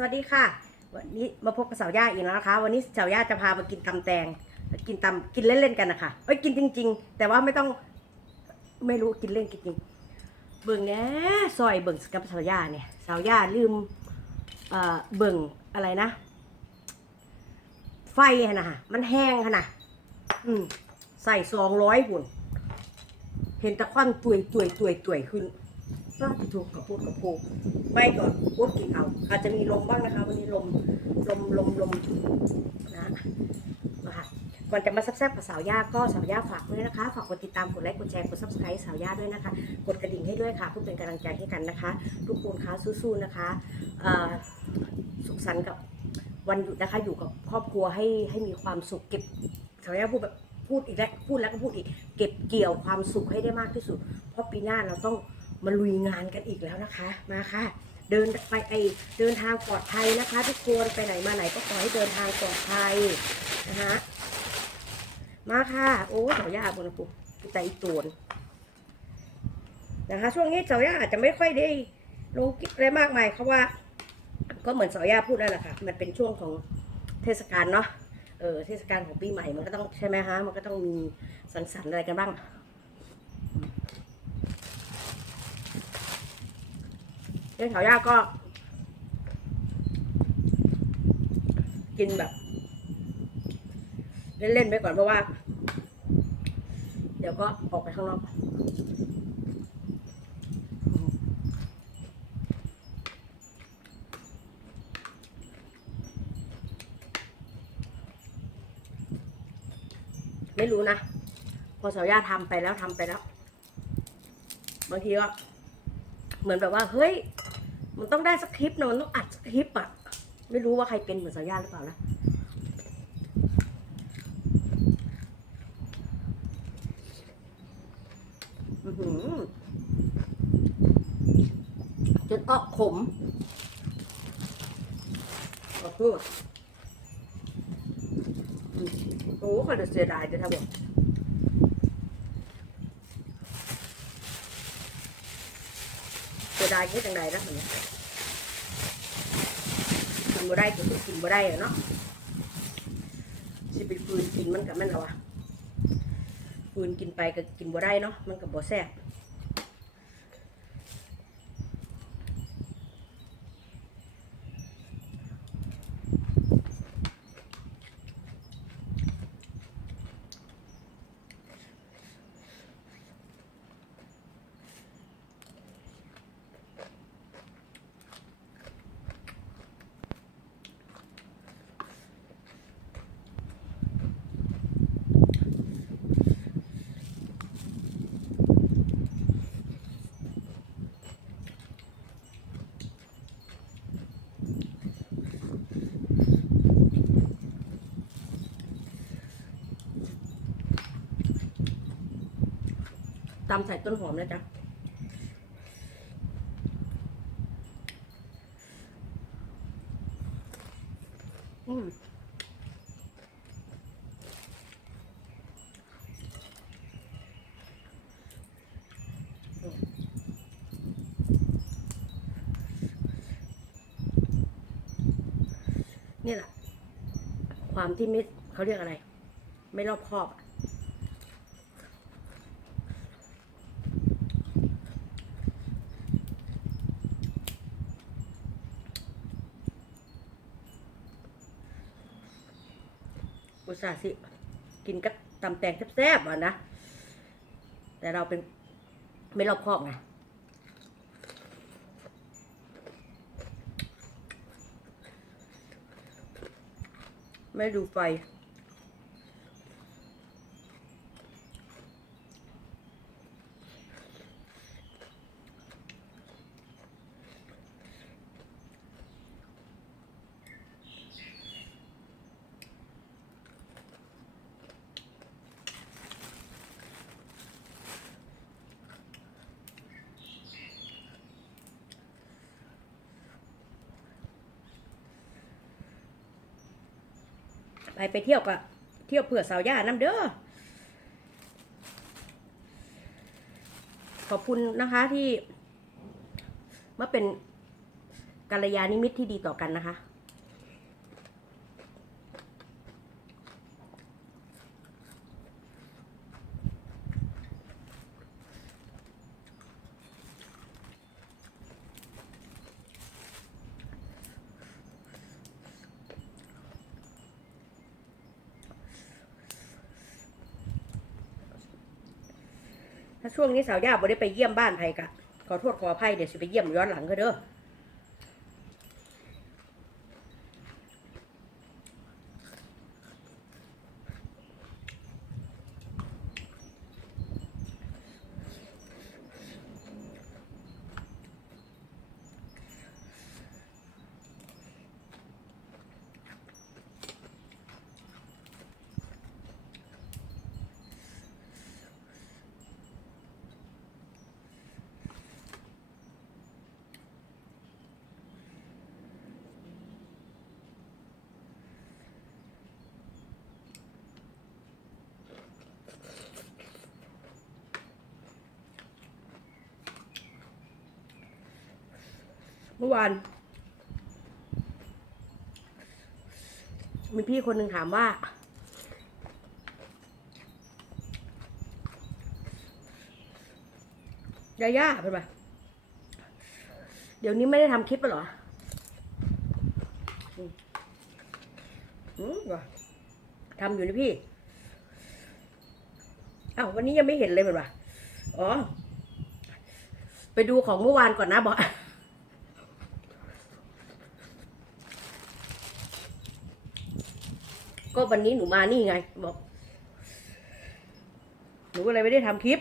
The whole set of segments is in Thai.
สวัสดีค่ะ วันนี้มาพบกับสาวย่าอีกแล้วนะคะ วันนี้สาวย่าจะพามากินตำแตง กินตำกินเล่นๆกันนะคะเอ้ยกินจริง ๆ แต่ว่าไม่ต้องไม่รู้กินเล่นกินจริงเบิ่งแหน่ซอยเบิ่งกับสาวย่าเนี่ยสาวย่าลืมเอ่อเบิ่งอะไรนะ ไฟอะนะมันแห้งขนาดอืมใส่สองร้อยหุ่น เห็นตะควันตุยตุยตุยตุยขึ้น ก็ถูกกับพูดกับพูดไม่ก่อนพูดกินเอา อาจจะมีลมบ้างนะคะ วันนี้ลมลมลมลมนะนะคะก่อนจะมาแซ่บกับสาวย่าก็สาวย่าฝากด้วยนะคะ ฝากกดติดตามกดไลค์กดแชร์กดซับสไครต์สาวย่าด้วยนะคะ กดกระดิ่งให้ด้วยค่ะเพื่อเป็นกำลังใจให้กันนะคะ ทุกคนคะสู้ๆนะคะสุขสันต์กับวันหยุดนะคะอยู่กับครอบครัวให้ให้มีความสุขเก็บสาวย่าพูดแบบพูดอีกแล้วพูดแล้วก็พูดอีก เก็บเกี่ยวความสุขให้ได้มากที่สุด เพราะปีหน้าเราต้อง มาลุยงานกันอีกแล้วนะคะ มาค่ะ เดินไปไอเดินทางปลอดภัยนะคะทุกคนไปไหนมาไหนก็ขอให้เดินทางปลอดภัยนะคะมาค่ะ โอ้เสาย่าบนปุ๊บใจตูนนะคะ ช่วงนี้เสาย่าอาจจะไม่ค่อยได้ลงคลิปอะไรมากมายเพราะว่า ก็เหมือนเสาย่าพูดนั่นแหละค่ะ มันเป็นช่วงของเทศกาลเนาะเออเทศกาลของปีใหม่มันก็ต้องใช่ไหมฮะมันก็ต้องมีสังสรรค์อะไรกันบ้าง เรื่องแถวย่าก็ กินแบบ เล่นๆไปก่อนเพราะว่า เดี๋ยวก็ออกไปข้างนอกไม่รู้นะ พอสาวย่าทำไปแล้วทำไปแล้ว บางทีก็เหมือนแบบว่า เฮ้ย มันต้องได้สักคลิปนะมันต้องอัดสักคลิปอะไม่รู้ว่าใครเป็นเหมือนสายาหรือเปล่านะจนออกขมขอโทษอืมโอ้ก็จะเสียดายจะทำบอก เสียดายแค่จังใดนะเหมือนกินบ่ได้ก็คือกินบ่ได้อะเนาะสิเป็นฟืนกินมันกับมันเอาวะฟืนกินไปก็กินบ่ได้เนาะมันกับบ่แซ่บ ตำใส่ต้นหอมนะจ๊ะอืมนี่แหละ ความที่ไม่เขาเรียกอะไร ไม่รอบคอบอะ ตส่าห์สิกินกับตำแตงแซ่บๆอะนะ แต่เราเป็นไม่รอบคอบไงไม่ดูไฟ ไปไปเที่ยวกับเที่ยวเผื่อสาวย่าน้ำเด้อ ขอบคุณนะคะที่มาเป็นกัลยาณมิตรที่ดีต่อกันนะคะ ถ้าช่วงนี้สาวย่าบ่ได้ไปเยี่ยมบ้านไผกะขอโทษขออภัยเดี๋ยวสิไปเยี่ยมย้อนหลังก็เด้อ เมื่อวานมีพี่คนหนึ่งถามว่า ยาย่าเป็นปะเดี๋ยวนี้ไม่ได้ทำคลิปแล้วหรอทำอยู่นะพี่อ้าววันนี้ยังไม่เห็นเลยเป็นปะอ๋อ ไปดูของเมื่อวานก่อนนะบอก ก็วันนี้หนูมานี่ไง บอก หนูก็เลยไม่ได้ทำคลิป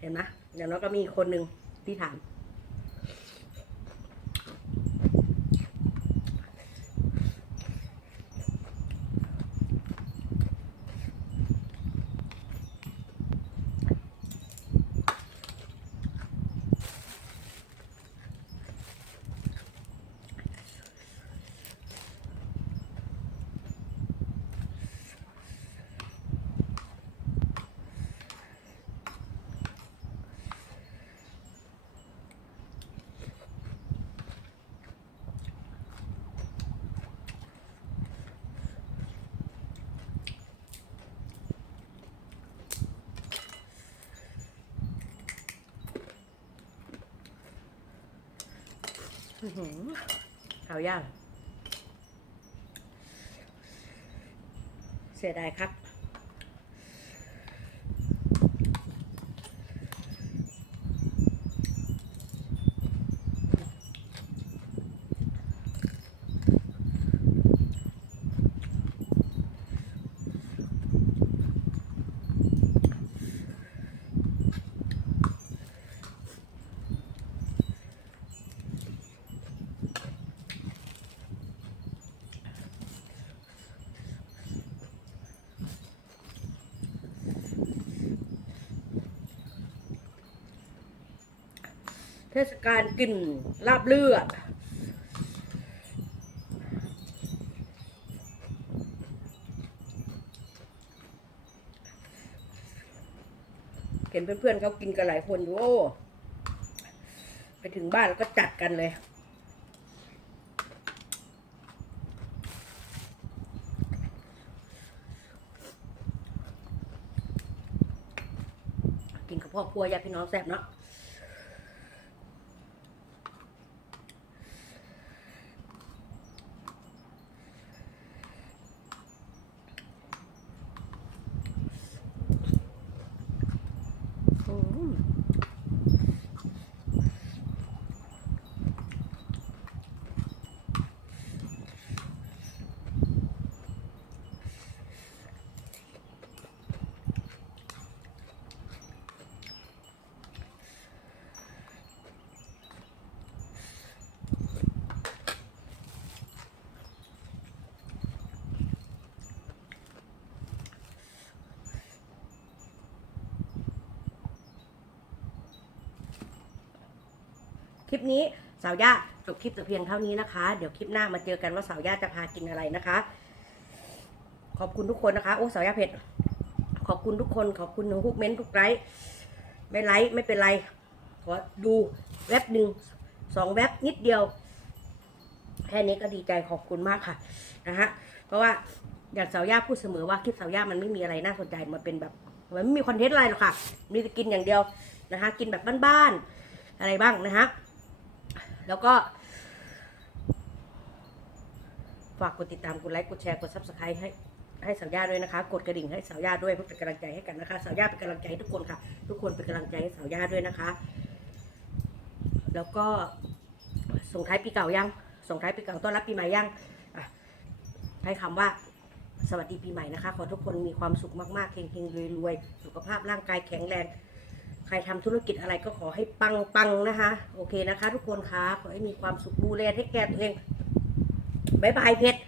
เห็นไหมอย่างน้อยก็มีคนหนึ่งที่ถาม เอาอย่าง เสียดายครับ เทศกาลกินลาบเลือดเห็นเพื่อนๆเขากินกันหลายคนอยู่โอ้ไปถึงบ้านแล้วก็จัดกันเลยกินกับพ่อครัวญาพี่น้องแซ่บเนาะ คลิปนี้สาวย่าจบคลิปแต่เพียงเท่านี้นะคะ เดี๋ยวคลิปหน้ามาเจอกันว่าสาวย่าจะพากินอะไรนะคะ ขอบคุณทุกคนนะคะโอ้สาวย่าเผ็ดขอบคุณทุกคนขอบคุณทุกเม้นต์ทุกไลค์ไม่ไลค์ไม่เป็นไรขอดูแว็บหนึ่งสองแว็บนิดเดียวแค่นี้ก็ดีใจขอบคุณมากค่ะนะฮะเพราะว่าอย่างสาวย่าพูดเสมอว่าคลิปสาวย่ามันไม่มีอะไรน่าสนใจมันเป็นแบบมันไม่มีคอนเทนต์อะไรหรอกค่ะ มีแต่กินอย่างเดียวนะคะ กินแบบบ้านๆอะไรบ้างนะฮะ แล้วก็ ฝากกดติดตาม กดไลค์ กดแชร์ กดซับสไครต์ให้ให้สาวย่าด้วยนะคะ กดกระดิ่งให้สาวย่าด้วยเพื่อเป็นกำลังใจให้กันนะคะ สาวย่าเป็นกำลังใจให้ทุกคนค่ะ ทุกคนเป็นกำลังใจให้สาวย่าด้วยนะคะ แล้วก็ส่งท้ายปีเก่ายัง ส่งท้ายปีเก่าต้อนรับปีใหม่ยังอะให้คำว่าสวัสดีปีใหม่นะคะ ขอทุกคนมีความสุขมากๆเฮงๆรวยๆ สุขภาพร่างกายแข็งแรง ใครทำธุรกิจอะไรก็ขอให้ปังปังนะคะ โอเคนะคะ ทุกคนคะขอให้มีความสุขดูแลให้แก่ตัวเองบายบายเพชร